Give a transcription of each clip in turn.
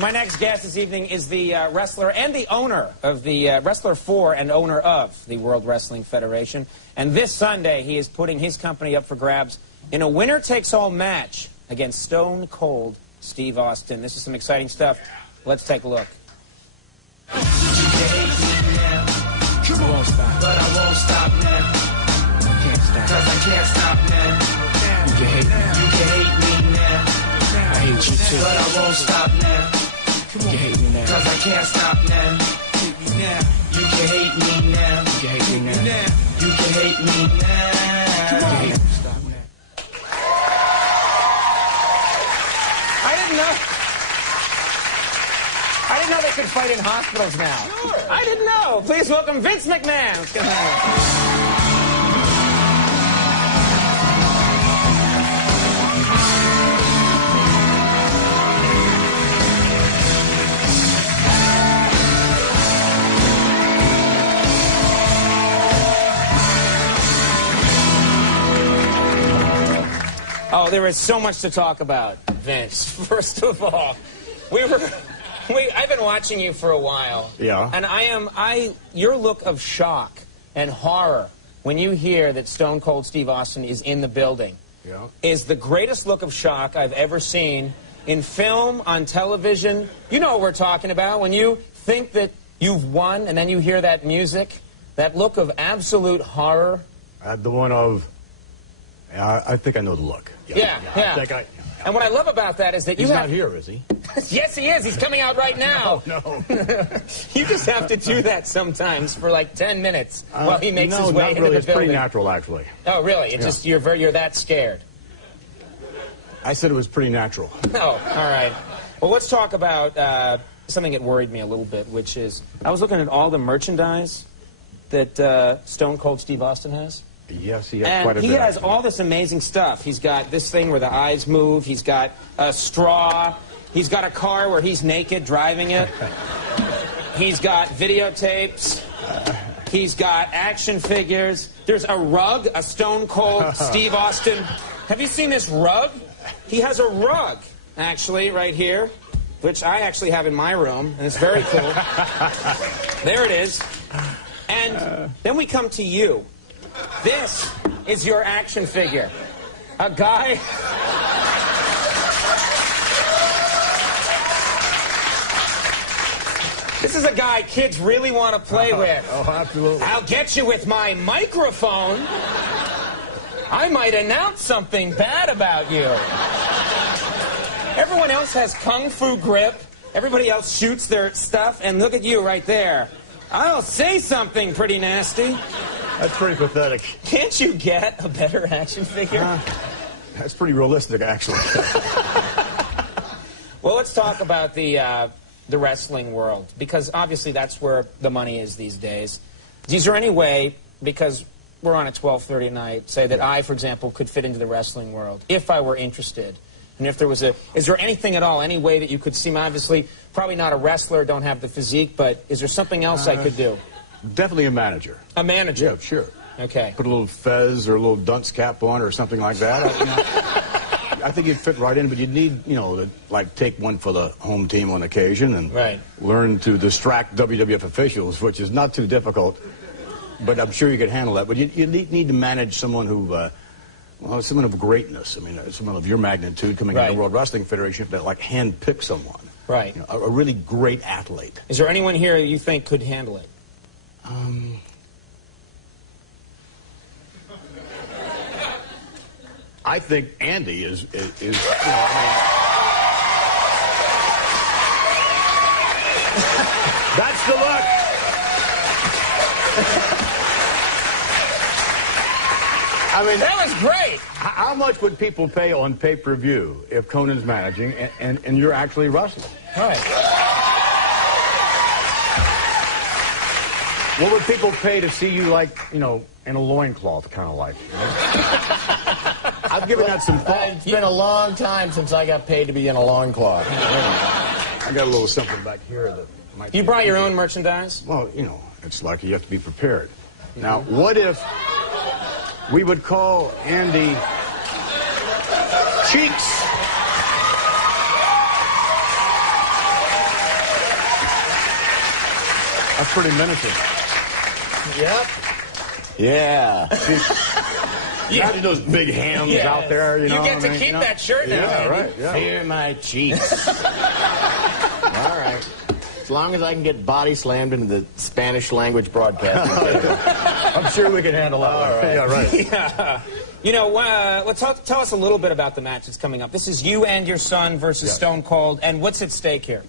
My next guest this evening is the wrestler and the owner of the wrestler for and owner of the World Wrestling Federation. And this Sunday, he is putting his company up for grabs in a winner-takes-all match against Stone Cold Steve Austin. This is some exciting stuff. Let's take a look. Come on, stop. But I won't stop now. Can't stop. Cause I can't stop now. You can hate me. You can hate me now. I hate you too. But I won't stop now. You can hate me now. Cause I can't stop now. Hate me now. You can hate me now. You can hate me now. You can hate me now. Come on. Stop now. I didn't know they could fight in hospitals now. Sure. I didn't know. Please welcome Vince McMahon. Let's get him. Oh, there is so much to talk about, Vince. First of all, I've been watching you for a while. Yeah. And your look of shock and horror when you hear that Stone Cold Steve Austin is in the building is the greatest look of shock I've ever seen in film, on television. You know what we're talking about. When you think that you've won and then you hear that music, that look of absolute horror. The one of, I think I know the look. Yeah. And what I love about that is that He's not here, is he? Yes, he is. He's coming out right now. No. You just have to do that sometimes for like 10 minutes while he makes his way into really. the It's building. pretty natural, actually. Oh, really? It's just you're that scared. I said it was pretty natural. Oh, all right. Well, let's talk about something that worried me a little bit, which is I was looking at all the merchandise that Stone Cold Steve Austin has. Yes, he has quite a bit. And he has all this amazing stuff. He's got this thing where the eyes move. He's got a straw. He's got a car where he's naked driving it. He's got videotapes. He's got action figures. There's a rug, a Stone Cold Steve Austin. Have you seen this rug? He has a rug, actually, right here, which I actually have in my room, and it's very cool. There it is. And then we come to you. This is your action figure. A guy... This is a guy kids really want to play with. Oh, absolutely. I'll get you with my microphone. I might announce something bad about you. Everyone else has kung fu grip. Everybody else shoots their stuff. And look at you right there. I'll say something pretty nasty. That's pretty pathetic. Can't you get a better action figure? That's pretty realistic, actually. Well, let's talk about the wrestling world, because obviously that's where the money is these days. Is there any way, because we're on at 12:30 at night, say that I, for example, could fit into the wrestling world if I were interested? And if there was is there anything at all, any way that you could see me? Obviously, probably not a wrestler, don't have the physique, but is there something else I could do? Definitely a manager. A manager? Yeah, sure. Okay. Put a little fez or a little dunce cap on or something like that. I think you'd fit right in, but you'd need, to, like, take one for the home team on occasion and learn to distract WWF officials, which is not too difficult, but I'm sure you could handle that. But you need to manage someone who, someone of greatness. I mean, someone of your magnitude coming into the World Wrestling Federation, that, like, hand-pick someone. Right. A really great athlete. Is there anyone here you think could handle it? I think Andy is that's the look. I mean, that was great. How much would people pay on pay-per-view if Conan's managing and you're actually wrestling? Right. What would people pay to see you, like, in a loincloth, kind of like? I've given that some thought. It's been a long time since I got paid to be in a loincloth. I got a little something back here that might... You brought your own merchandise? Well, it's like you have to be prepared. Now, what if we would call Andy Cheeks? That's pretty menacing. Yep. Yeah. Imagine those big hams out there, you know. You get to keep that shirt now. Yeah, right. Yeah. Fear my cheeks. All right. As long as I can get body slammed into the Spanish language broadcasting table. I'm sure we can handle that. All right. Yeah, right. Yeah. You know, tell us a little bit about the match that's coming up. This is you and your son versus Stone Cold, and what's at stake here?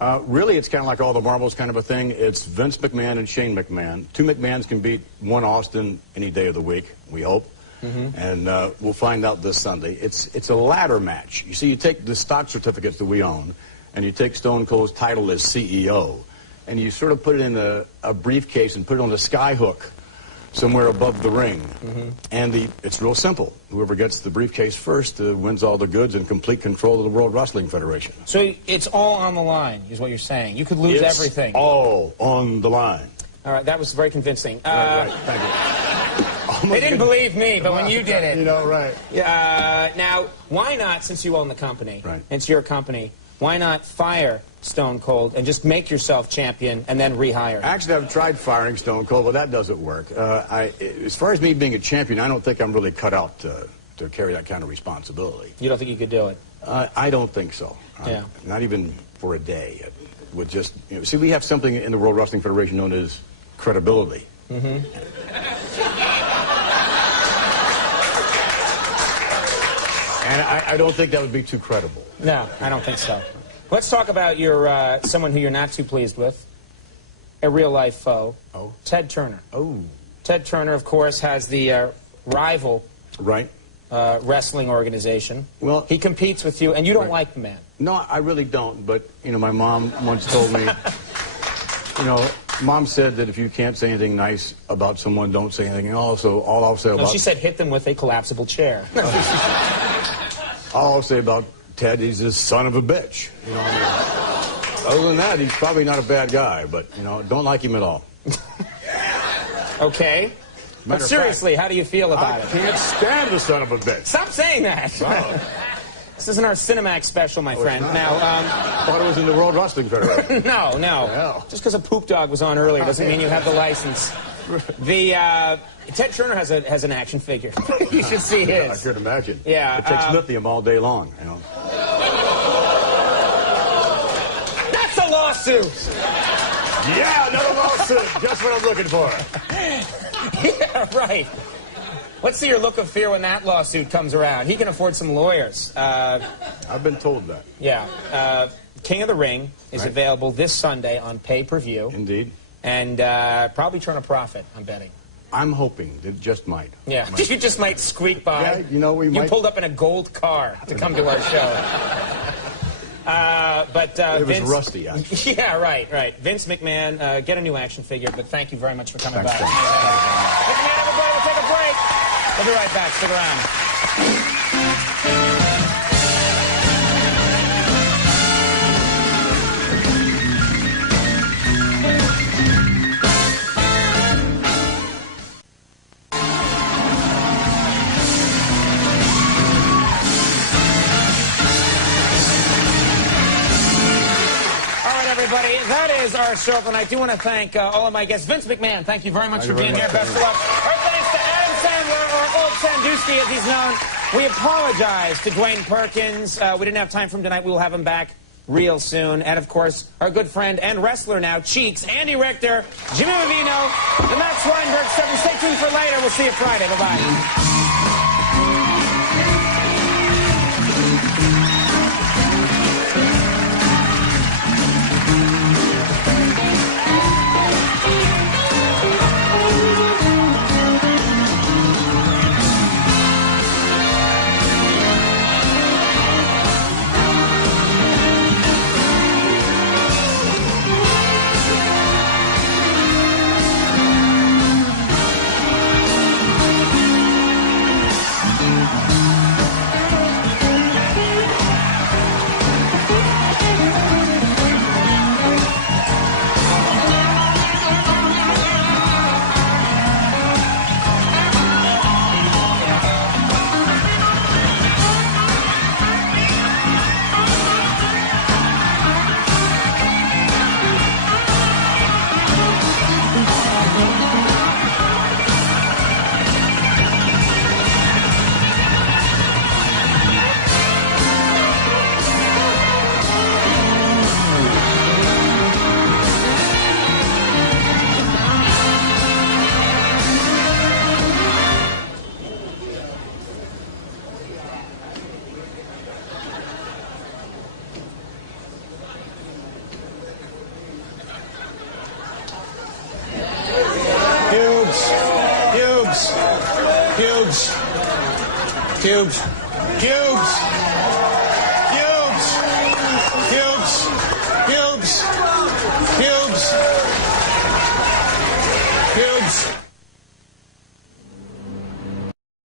Really, it's kind of like all the marbles kind of a thing. It's Vince McMahon and Shane McMahon. Two McMahons can beat one Austin any day of the week, we hope. And we'll find out this Sunday. It's a ladder match. You see, you take the stock certificates that we own, and you take Stone Cold's title as CEO, and you sort of put it in a briefcase and put it on a sky hook somewhere above the ring. And it's real simple. Whoever gets the briefcase first wins all the goods and complete control of the World Wrestling Federation. So it's all on the line, is what you're saying. You could lose everything. All on the line. All right, that was very convincing. Right, thank you. They didn't believe me, but when you did it. You know, right. Now, why not, since you own the company, right. It's your company, why not fire Stone Cold and just make yourself champion and then rehire him? Actually, I've tried firing Stone Cold, but that doesn't work. As far as me being a champion, I don't think I'm really cut out to carry that kind of responsibility. You don't think you could do it? I don't think so. Yeah. Not even for a day. It would just, you know, see, we have something in the World Wrestling Federation known as credibility. And I don't think that would be too credible. No, I don't think so. Let's talk about your someone who you're not too pleased with, a real-life foe, Ted Turner. Oh. Ted Turner, of course, has the rival Right. Wrestling organization. Well, he competes with you, and you don't like the man. No, I really don't, but, you know, my mom once told me, you know, Mom said that if you can't say anything nice about someone, don't say anything else. So all I'll say about... No, she said hit them with a collapsible chair. All I'll say about Ted, he's a son of a bitch. You know what I mean? Other than that, he's probably not a bad guy, but, you know, don't like him at all. Okay. But seriously, how do you feel about it? I can't stand the son of a bitch. Stop saying that. Wow. This isn't our Cinemax special, my friend. Now, thought it was in the World Wrestling Federation. No. Yeah. Just because a poop dog was on earlier doesn't mean you have the license. Ted Turner has an action figure. You should see his. Yeah, I could imagine. Yeah. It takes lithium all day long, you know. That's a lawsuit. Yeah, another lawsuit. Just what I'm looking for. Yeah, right. Let's see your look of fear when that lawsuit comes around. He can afford some lawyers. I've been told that. Yeah. King of the Ring is available this Sunday on pay-per-view. Indeed. And probably turn a profit, I'm betting. I'm hoping that it just might. Yeah, you just might squeak by. Yeah, you know, we might. You pulled up in a gold car to come to our show. But it was Vince, rusty, actually. Yeah, right. Vince McMahon, get a new action figure, but thank you very much for coming by. Thanks, McMahon, everybody, we'll take a break. We'll be right back. Stick around. Everybody, that is our show tonight. I do want to thank all of my guests. Vince McMahon, thank you very much for being here. Best of luck. Our thanks to Adam Sandler, or Old Sandusky as he's known. We apologize to Dwayne Perkins. We didn't have time for him tonight. We will have him back real soon. And, of course, our good friend and wrestler now, Cheeks, Andy Richter, Jimmy Movino, the Max Weinberg stuff. And stay tuned for later. We'll see you Friday. Bye-bye. Cubes. Cubes. Cubes. Cubes. Cubes. Cubes. Cubes.